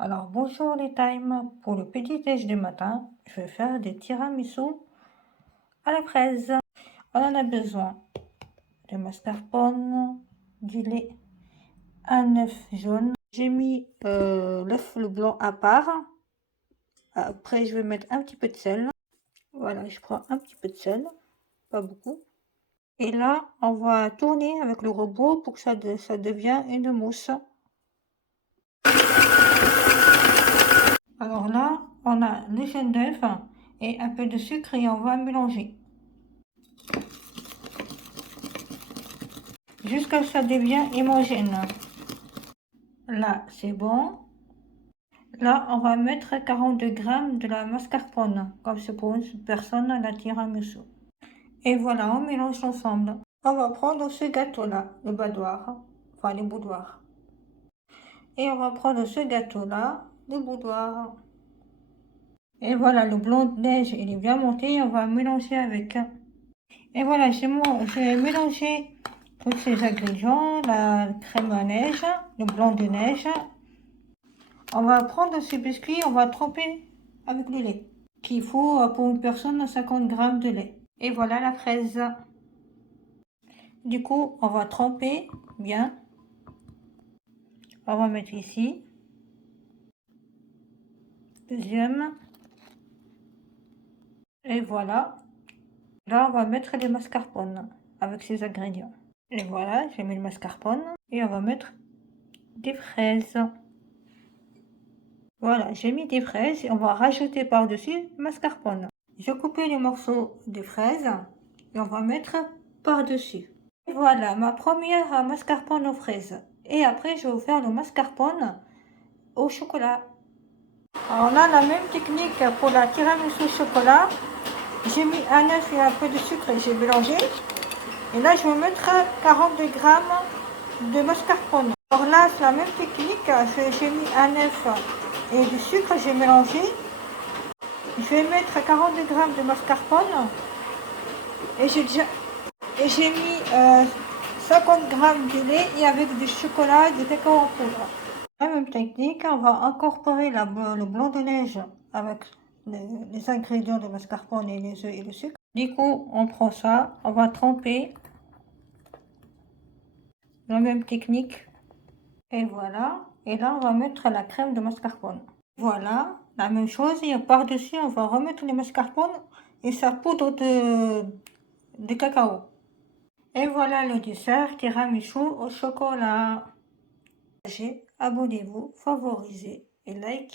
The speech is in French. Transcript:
Alors bonjour les times, pour le petit déj du matin, je vais faire des tiramisu à la fraise. On en a besoin de mascarpone, du lait, un œuf jaune. J'ai mis l'œuf le blanc à part. Après je vais mettre un petit peu de sel. Voilà, je prends un petit peu de sel, pas beaucoup. Et là, on va tourner avec le robot pour que ça devienne une mousse. Alors là, on a le jaune d'œuf et un peu de sucre et on va mélanger jusqu'à ce que ça devient homogène. Là, c'est bon. Là, on va mettre 42 grammes de la mascarpone, comme c'est pour une personne à la tiramisu. Et voilà, on mélange ensemble. On va prendre ce gâteau-là, le boudoir, enfin le boudoir. Et on va prendre ce gâteau-là, le boudoir. Et voilà, le blanc de neige, il est bien monté, on va mélanger avec. Et voilà, j'ai mélangé tous ces ingrédients, la crème à neige, le blanc de neige. On va prendre ce biscuit, on va tremper avec le lait, qu'il faut pour une personne 50 grammes de lait. Et voilà la fraise. Du coup, on va tremper bien. On va mettre ici. Deuxième. Et voilà. Là, on va mettre les mascarpone avec ces ingrédients. Et voilà, j'ai mis le mascarpone. Et on va mettre des fraises. Voilà, j'ai mis des fraises et on va rajouter par-dessus mascarpone. J'ai coupé les morceaux de fraises et on va mettre par-dessus. Voilà, ma première mascarpone aux fraises. Et après, je vais vous faire le mascarpone au chocolat. Alors, on a la même technique pour la tiramisu au chocolat. J'ai mis un œuf et un peu de sucre et j'ai mélangé. Et là, je vais mettre 42 grammes de mascarpone. Alors là, c'est la même technique. J'ai mis un œuf et du sucre, j'ai mélangé. Je vais mettre 42 grammes de mascarpone. Et j'ai mis 50 grammes de lait et avec du chocolat et du cacao en poudre. La même technique, on va incorporer le blanc de neige avec les ingrédients de mascarpone et les œufs et le sucre. Du coup, on prend ça, on va tremper. La même technique. Et voilà. Et là, on va mettre la crème de mascarpone. Voilà, la même chose. Et par-dessus, on va remettre les mascarpone et sa poudre de cacao. Et voilà le dessert tiramisu au chocolat. Abonnez-vous, favorisez et likez.